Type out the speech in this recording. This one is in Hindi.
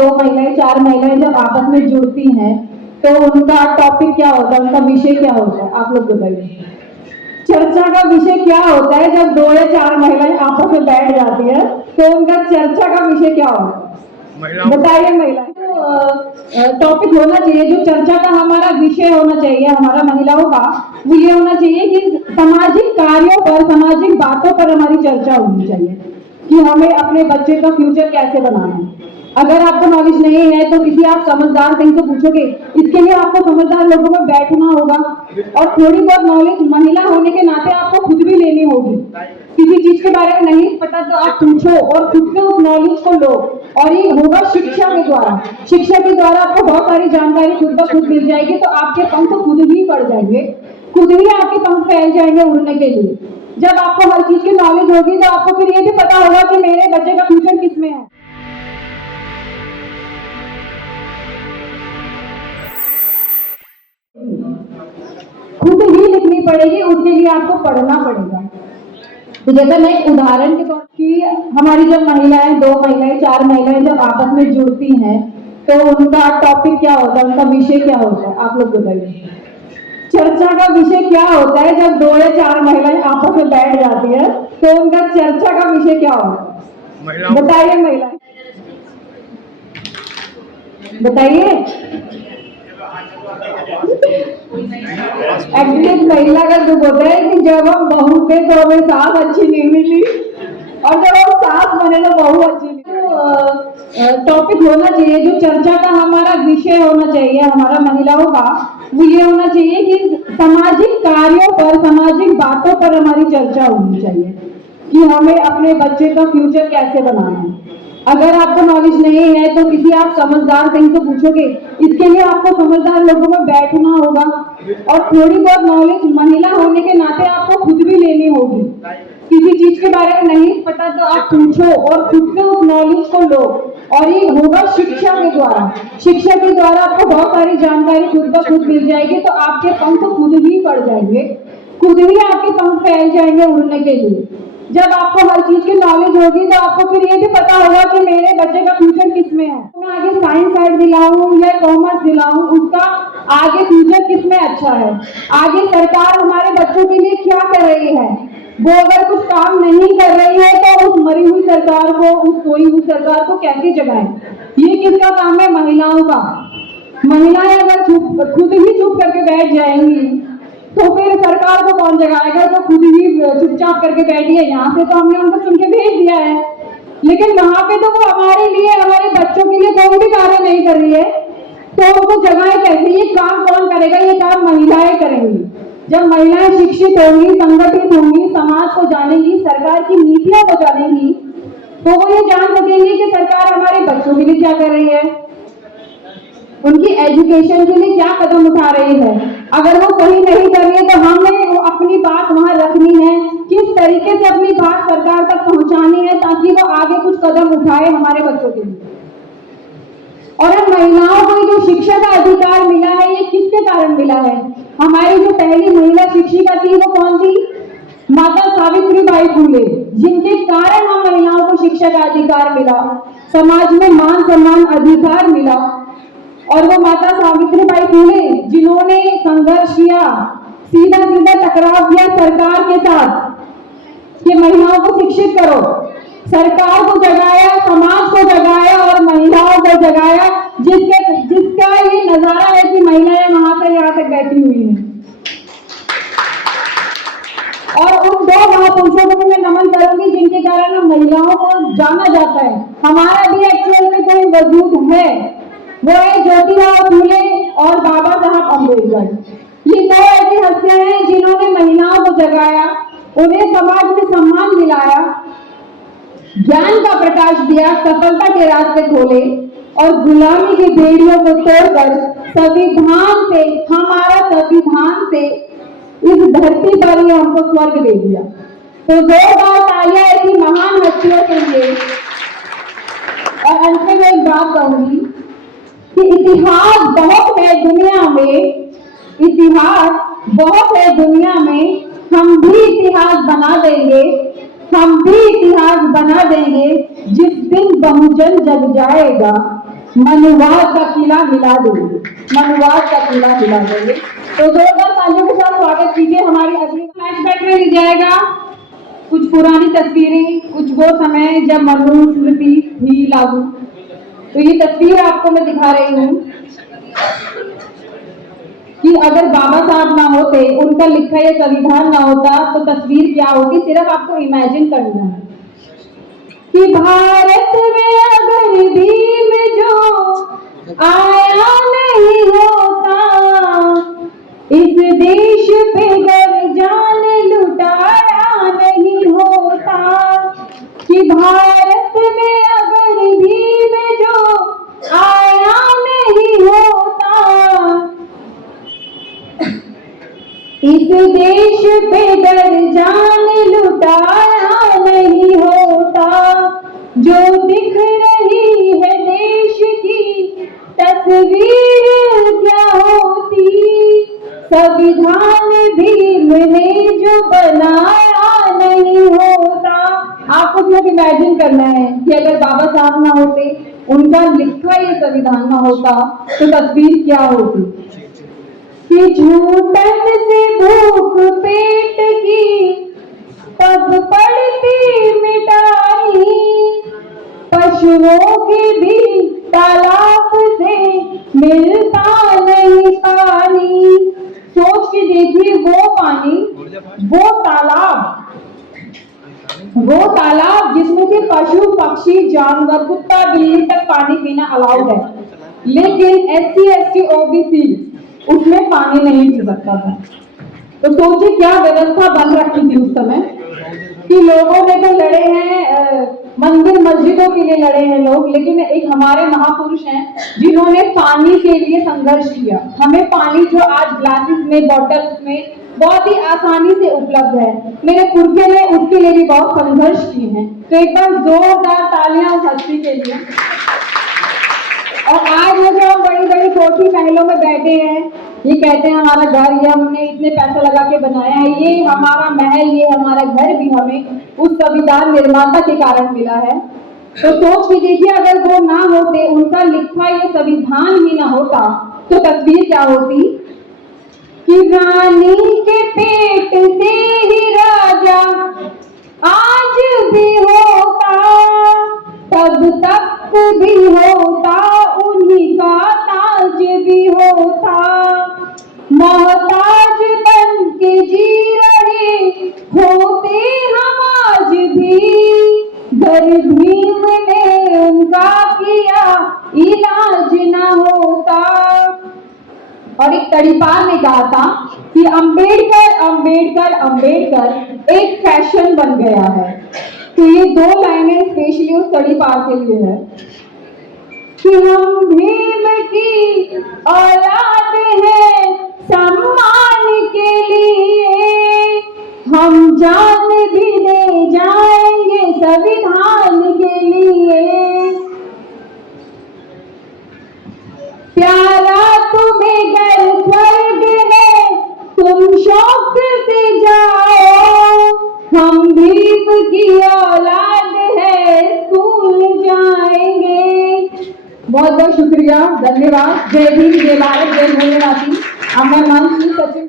दो महिलाएं, चार महिलाएं जब आपस में जुड़ती हैं तो उनका टॉपिक क्या होता है, उनका विषय क्या होता है, आप लोग बताइए। चर्चा का विषय क्या होता है? जब दो या चार महिलाएं आपस में बैठ जाती है तो उनका चर्चा का विषय क्या होता है? बताइए महिलाएं। टॉपिक होना चाहिए, जो चर्चा का हमारा विषय होना चाहिए हमारा महिलाओं का, वो ये होना चाहिए कि सामाजिक कार्यों पर, सामाजिक बातों पर हमारी चर्चा होनी चाहिए कि हमें अपने बच्चे का फ्यूचर कैसे बनाना है। अगर आपको नॉलेज नहीं है तो किसी आप समझदार कहीं से पूछोगे, इसके लिए आपको समझदार लोगों में बैठना होगा और थोड़ी बहुत नॉलेज महिला होने के नाते आपको खुद भी लेनी होगी। किसी चीज के बारे में नहीं पता तो आप पूछो और खुद से उस नॉलेज को लो, और ये होगा शिक्षा के द्वारा। शिक्षा के द्वारा आपको बहुत सारी जानकारी खुद ब खुद मिल जाएगी, तो आपके पंख खुद ही पड़ जाएंगे, खुद ही आपके पंख फैल जाएंगे उड़ने के लिए। जब आपको हर चीज की नॉलेज होगी तो आपको फिर ये भी पता होगा कि मेरे बच्चे का फ्यूचर किसमें है। खुद ही लिखनी पड़ेगी, उसके लिए आपको पढ़ना पड़ेगा। तो जैसा मैं एक उदाहरण के तौर की, हमारी जब महिलाएं, दो महिलाएं, चार महिलाएं जब आपस में जुड़ती हैं तो उनका टॉपिक क्या होता है, उनका विषय क्या होता है, आप लोग बताइए। चर्चा का विषय क्या होता है? जब दो या चार महिलाएं आपस में बैठ जाती है तो उनका चर्चा का विषय क्या होता है? बताइए महिलाएं, बताइए। एक्चुअली महिला का दुख होता है कि जब हम बहू थे तो हमें सास अच्छी नहीं मिली, और जब हम सास बने तो बहू अच्छी नहीं। टॉपिक होना चाहिए, जो चर्चा का हमारा विषय होना चाहिए हमारा महिलाओं का, वो ये होना चाहिए कि सामाजिक कार्यों पर, सामाजिक बातों पर हमारी चर्चा होनी चाहिए कि हमें अपने बच्चे का फ्यूचर कैसे बनाना है। अगर आपको नॉलेज नहीं है तो किसी आप समझदार कहीं से पूछोगे, इसके लिए आपको समझदार लोगों में बैठना होगा और थोड़ी बहुत नॉलेज महिला होने के नाते आपको खुद भी लेनी होगी। किसी चीज के बारे में नहीं पता तो आप पूछो और खुद से उस नॉलेज को लो, और ये होगा शिक्षा के द्वारा। शिक्षा के द्वारा आपको बहुत सारी जानकारी खुद ब खुद मिल जाएगी, तो आपके पंख खुद ही पड़ जाएंगे, खुद ही आपके पंख फैल जाएंगे उड़ने के लिए। जब आपको हर चीज की नॉलेज होगी तो आपको फिर ये भी पता होगा कि मेरे बच्चे का फ्यूचर किसमें है। मैं आगे साइंस साइड दिलाऊं या कॉमर्स दिलाऊं, उसका आगे फ्यूचर किसमें अच्छा है। आगे सरकार हमारे बच्चों के लिए क्या कर रही है, वो अगर कुछ काम नहीं कर रही है तो उस मरी हुई सरकार को, उस सोई हुई सरकार को कैसे जगाए। ये किसका काम है? महिलाओं का। महिलाएं अगर खुद ही चुप करके बैठ जाएंगी तो फिर सरकार को कौन जगाएगा, जो खुद ही चुपचाप करके बैठी है। यहाँ से तो हमने उनको चुन के भेज दिया है, लेकिन वहां पे तो वो हमारे लिए, हमारे बच्चों के लिए कोई भी कार्य नहीं कर रही है, तो उनको जगाए कैसे? ये काम कौन करेगा? ये काम महिलाएं करेंगी। जब महिलाएं शिक्षित होंगी, संगठित होंगी, समाज को जानेंगी, सरकार की नीतियों को जानेंगी, तो वो ये जान सकेंगी कि सरकार हमारे बच्चों के लिए क्या कर रही है, उनकी एजुकेशन के लिए क्या कदम उठा रही है। अगर वो सही नहीं कर रही है तो हमें अपनी बात वहां रखनी है, किस तरीके से अपनी बात सरकार तक पहुंचानी है ताकि वो आगे कुछ कदम उठाए हमारे बच्चों के लिए। और हम महिलाओं को जो शिक्षा का अधिकार मिला है, ये किसके कारण मिला है? हमारी जो पहली महिला शिक्षिका थी वो कौन थी? माता सावित्रीबाई फुले, जिनके कारण हम महिलाओं को शिक्षा का अधिकार मिला, समाज में मान सम्मान अधिकार मिला। और वो माता सावित्रीबाई फुले जिन्होंने संघर्ष किया, सीधा सीधा टकराव किया सरकार के साथ कि महिलाओं को शिक्षित करो, सरकार को जगाया, समाज को जगाया और महिलाओं को जगाया, जिसका ये नजारा है कि महिलाएं वहां से यहाँ तक बैठी हुई हैं। और उन दो महापुरुषों को मैं नमन करूंगी जिनके कारण हम महिलाओं को जाना जाता है। हमारा भी एक्चुअल में कोई वजूद है, वो है ज्योतिराव फूले और बाबा साहब अम्बेडकर। ये दो ऐसी हस्तियां हैं जिन्होंने महिलाओं को जगाया, उन्हें समाज में सम्मान दिलाया, ज्ञान का प्रकाश दिया, सफलता के रास्ते खोले और गुलामी की बेड़ियों को तोड़कर संविधान से, हमारा संविधान से इस धरती पर ही हमको स्वर्ग दे दिया। तो जोरदार तालियां ऐसी महान हस्तियों के लिए। और अंत में मैं एक बात कहूंगी कि इतिहास बहुत है दुनिया में, इतिहास बहुत है दुनिया में, हम भी इतिहास बना देंगे, हम भी इतिहास बना देंगे। जिस दिन बहुजन जग जाएगा मनुवाद का किला हिला देंगे, मनुवाद का किला हिला देंगे। तो जोरदार तालियों के साथ स्वागत कीजिए। हमारी अगली फ्लैशबैक में ली जाएगा कुछ पुरानी तस्वीरें, कुछ वो समय जब मनु स्मृति थी लागू। तो ये तस्वीर आपको मैं दिखा रही हूँ कि अगर बाबा साहब ना होते, उनका लिखा ये संविधान ना होता तो तस्वीर क्या होती। सिर्फ आपको इमेजिन करना है कि भारत में अगर भीम जो आया नहीं होता, इस देश पे गर जान लुटाया नहीं होता, कि भारत में अगर भीम जो आया नहीं होता, इस देश पे गर जान लुटाया नहीं होता। जो दिख रही है देश की तस्वीर क्या होती, संविधान भीम ने जो बनाया नहीं होता। आपको सिर्फ इमेजिन करना है कि अगर बाबा साहब ना होते, उनका लिखा ये संविधान ना होता तो तस्वीर क्या होती। कि झूठन से भूख पेट की तब पड़ती मिटानी, पशुओं के भी तालाब से मिलता नहीं पानी। सोच के देखिए वो पानी, वो तालाब जिसमें से पशु पक्षी जानवर कुत्ता बिल्ली तक पानी पीना अलाउड है, लेकिन SC ST OBC उसमें पानी नहीं पी सकता था। तो सोचिए क्या व्यवस्था बन रखी थी उस समय कि लोगों ने तो लड़े हैं, मंदिर मस्जिदों के लिए लड़े हैं लोग, लेकिन एक हमारे महापुरुष हैं जिन्होंने पानी के लिए संघर्ष किया। हमें पानी जो आज ग्लासेस में, बॉटल्स में बहुत ही आसानी से उपलब्ध है, मेरे पुरखे ने उसके लिए भी बहुत संघर्ष किए हैं। तो एक बार जोरदार तालियां उस हस्ती के लिए। और आज वो जो हम बड़ी बड़ी कोठी महलों में बैठे हैं, ये कहते हैं हमारा घर, ये हमने इतने पैसा लगा के बनाया है, ये हमारा महल, ये हमारा घर भी हमें उस संविधान निर्माता के कारण मिला है। तो सोच के देखिए अगर वो ना होते, उनका लिखा ये संविधान ही ना होता तो तस्वीर क्या होती। कि रानी के पेट से ही राजा आज भी होता, तब तक भी होता उन्हीं का ताज भी होता। मोहताज बन के जी रहे होते हम आज भी, घर भीम ने उनका किया इलाज न होता। और एक तड़ीपार ने कहा था कि अंबेडकर अंबेडकर अंबेडकर एक फैशन बन गया है। तो ये दो लाइनें स्पेशली उस तड़ीपार के लिए है कि हम भीम की औलाद हैं, सम्मान के लिए हम जान भी दे जाएंगे संविधान के लिए। प्यारा तुम्हें घर स्वर्ग है, तुम शौक से जाओ, हम भीम की औलाद है, स्कूल जाएंगे। बहुत बहुत शुक्रिया, धन्यवाद। जय भीम, जय भारत, जय भोलेनाथ। अमर मंच सचिव